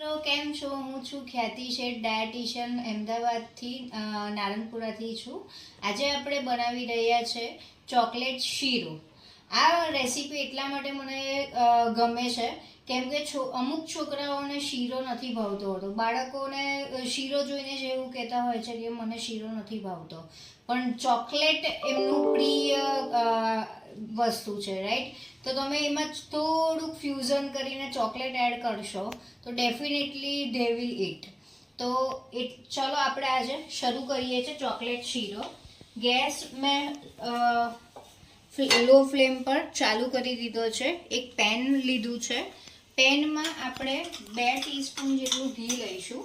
મિત્રો કેમ છો? હું છું ખ્યાતિ શેઠ, ડાયટિશિયન અમદાવાદથી નારણપુરાથી છું. આજે આપણે બનાવી રહ્યા છે ચોકલેટ શીરો. આ રેસીપી એટલા માટે મને ગમે છે કેમ કે અમુક છોકરાઓને શીરો નથી ભાવતો હોતો. બાળકોને શીરો જોઈને જ એવું કહેતા હોય છે કે મને શીરો નથી ભાવતો, પણ ચોકલેટ એમનું પ્રિય વસ્તુ છે, રાઈટ? તો તમે એમાં થોડુંક ફ્યુઝન કરીને ચોકલેટ એડ કરશો તો ડેફિનેટલી દે વિલ ઇટ. તો ચલો આપણે આજે શરૂ કરીએ છીએ ચોકલેટ શીરો. ગેસ મેં લો ફ્લેમ પર ચાલુ કરી દીધો છે. એક પેન લીધું છે. પેનમાં આપણે 2 ટીસ્પૂન જેટલું ઘી લઈશું.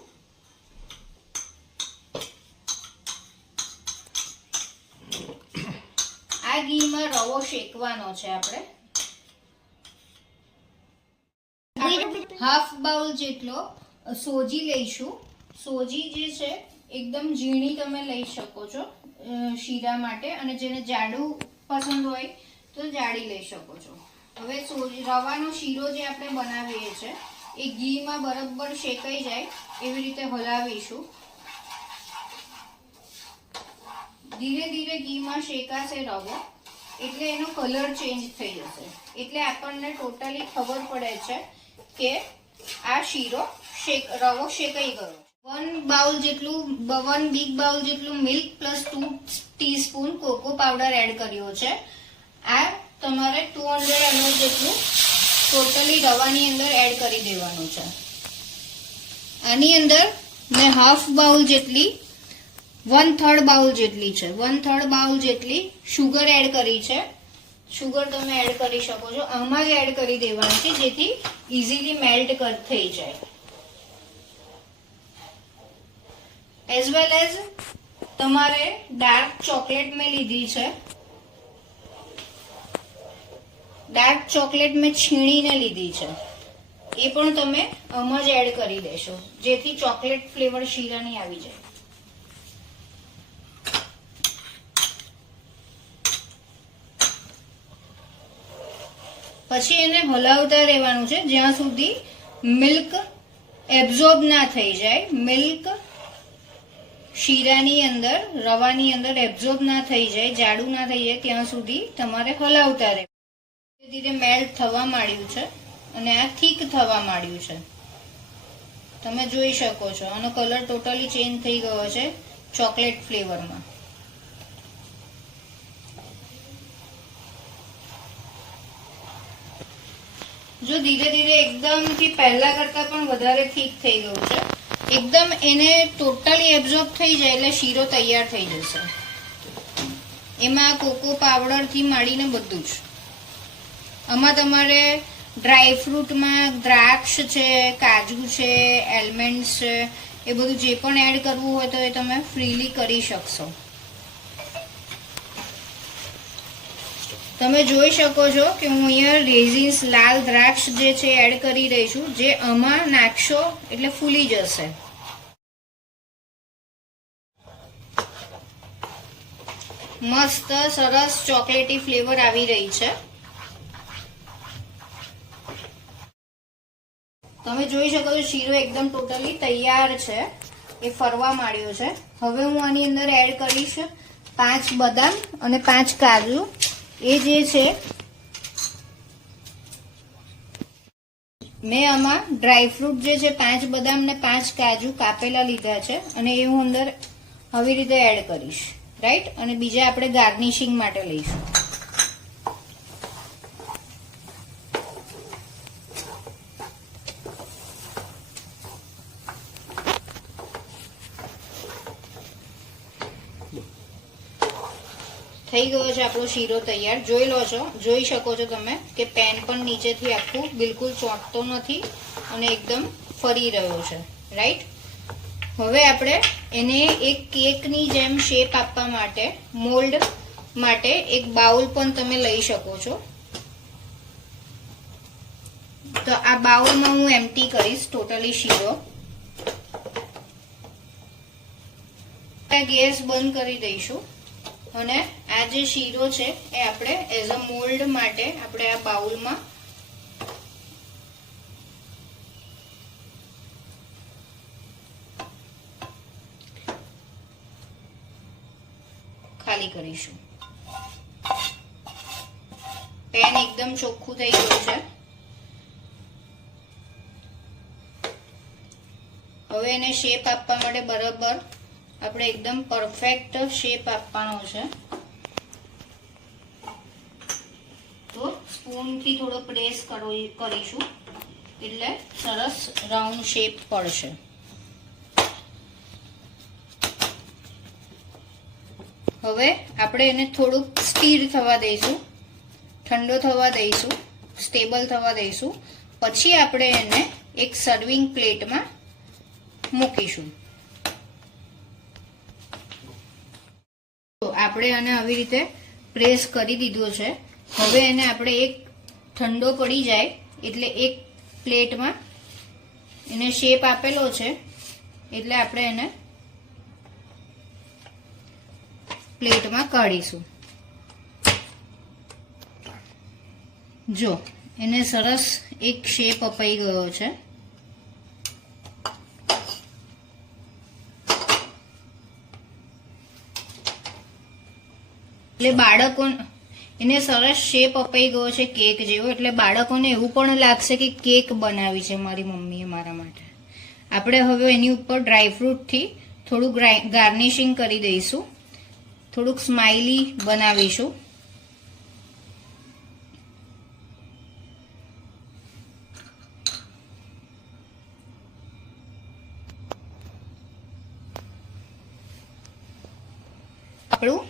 આ ઘીમાં રવો શેકવાનો છે. આપણે હાફ બાઉલ જેટલો સોજી લઈશું. સોજી જે છે એકદમ ઝીણી તમે લઈ શકો છો શીરા માટે, અને જેને જાડું પસંદ હોય તો જાડી લઈ શકો છો. હવે રવાનો શીરો જે આપણે બનાવીએ છીએ એ ઘીમાં બરાબર શેકાઈ જાય એવી રીતે હલાવીશું. ધીરે ધીરે ઘીમાં શેકાશે રવો એટલે એનો કલર ચેન્જ થઈ જશે. એટલે આપણને ટોટલી ખબર પડે છે કે આ શીરો રવો શેકાઈ ગયો. 1 બિગ બાઉલ જેટલું milk plus 2 teaspoon cocoa powder add કર્યો છે. આ તમારે 200 ml જેટલું ટોટલી રવાની અંદર એડ કરી દેવાનું છે. આની અંદર મેં હાફ બાઉલ જેટલી 1/3 બાઉલ જેટલી છે 1/3 બાઉલ જેટલી શુગર એડ કરી છે. શુગર તમે એડ કરી શકો છો. આમાં જ એડ કરી દેવાની છે જેથી ઇઝીલી મેલ્ટ થઈ જાય. એઝ વેલ એઝ તમારે ડાર્ક ચોકલેટ મેં લીધી છે. ડાર્ક ચોકલેટ મેં છીણીને લીધી છે. એ પણ તમે આમાં જ એડ કરી દેશો જેથી ચોકલેટ ફ્લેવર શીરાની આવી જાય. પછી એને હલાવતા રહેવાનું છે જ્યાં સુધી મિલ્ક એબ્ઝોર્બ ના થઈ જાય. મિલ્ક શીરાની અંદર, રવાની અંદર એબ્ઝોર્બ ના થઈ જાય, જાડું ના થઈ જાય ત્યાં સુધી તમારે હલાવતા રહેવું. ધીરે ધીરે મેલ્ટ થવા માંડ્યું છે અને આ થીક થવા માંડ્યું છે. તમે જોઈ શકો છો આનો કલર ટોટલી ચેન્જ થઈ ગયો છે ચોકલેટ ફ્લેવરમાં. જો ધીરે ધીરે એકદમથી પહેલા કરતા પણ વધારે થીક થઈ ગયું છે. એકદમ એને ટોટલી એબ્ઝોર્બ થઈ જાય એટલે શીરો તૈયાર થઈ જશે. એમાં કોકો પાવડરથી માંડીને બધું જ. આમાં તમારે ડ્રાય ફ્રૂટમાં દ્રાક્ષ છે, કાજુ છે, એલમન્ડ્સ છે, એ બધું જે પણ એડ કરવું હોય તો એ તમે ફ્રીલી કરી શકશો. તમે જોઈ શકો છો કે હું અહીંયા રેઝિન્સ લાલ દ્રાક્ષ જે છે એડ કરી રહી છું. જે આમાં નાખશો એટલે ફૂલી જશે. મસ્ત સરસ ચોકલેટી ફ્લેવર આવી રહી છે. તમે જોઈ શકો છો શીરો એકદમ ટોટલી તૈયાર છે. એ ફરવા માંડ્યો છે. હવે હું આની અંદર એડ કરીશ 5 બદામ અને 5 કાજુ. એ જે છે મેં આમાં ડ્રાયફ્રૂટ જે છે 5 બદામ ને 5 કાજુ કાપેલા લીધા છે અને એ હું અંદર આવી રીતે એડ કરીશ, રાઈટ? અને બીજા આપણે ગાર્નિશિંગ માટે લઈશું. થઈ ગયો છે આપણો શીરો તૈયાર. જોઈ શકો છો તમે કે પેન પણ નીચેથી આખું બિલકુલ ચોંટતો નથી અને એકદમ ફરી રહ્યો છે, રાઈટ? હવે આપણે એને એક કેકની જેમ શેપ આપવા માટે, મોલ્ડ માટે એક બાઉલ પણ તમે લઈ શકો છો. તો આ બાઉલમાં હું એમ્પ્ટી કરીશ ટોટલી શીરો. ગેસ બંધ કરી દઈશું અને આ જે શીરો છે એ આપણે એઝ અ મોલ્ડ માટે આપણે આ બાઉલમાં ખાલી કરીશું. પેન એકદમ ચોખ્ખું થઈ ગયું છે. હવે એને શેપ આપવા માટે બરાબર આપણે એકદમ પરફેક્ટ શેપ આપવાનો છે. તો સ્પૂનથી થોડો પ્રેસ કરીશું એટલે સરસ રાઉન્ડ શેપ પડશે. હવે આપણે એને થોડુંક સ્ટીર થવા દઈશું, ઠંડો થવા દઈશું, સ્ટેબલ થવા દઈશું. પછી આપણે એને એક સર્વિંગ પ્લેટમાં મૂકીશું. તો આપણે આને આવી રીતે પ્રેસ કરી દીધો છે. હવે એને આપણે એક ઠંડો પડી જાય એટલે એક પ્લેટમાં એને શેપ આપેલો છે એટલે આપણે એને પ્લેટમાં કાઢીશું. જો એને સરસ એક શેપ અપાઈ ગયો છે. એટલે બાળકો એને સરસ શેપ અપાઈ ગયો છે કેક જેવો. એટલે બાળકોને એવું પણ લાગશે કે કેક બનાવી છે મારી મમ્મીએ મારા માટે. આપણે હવે એની ઉપર ડ્રાયફ્રૂટથી થોડું ગાર્નિશિંગ કરી દઈશું, થોડુંક સ્માઇલી બનાવીશું. આપણું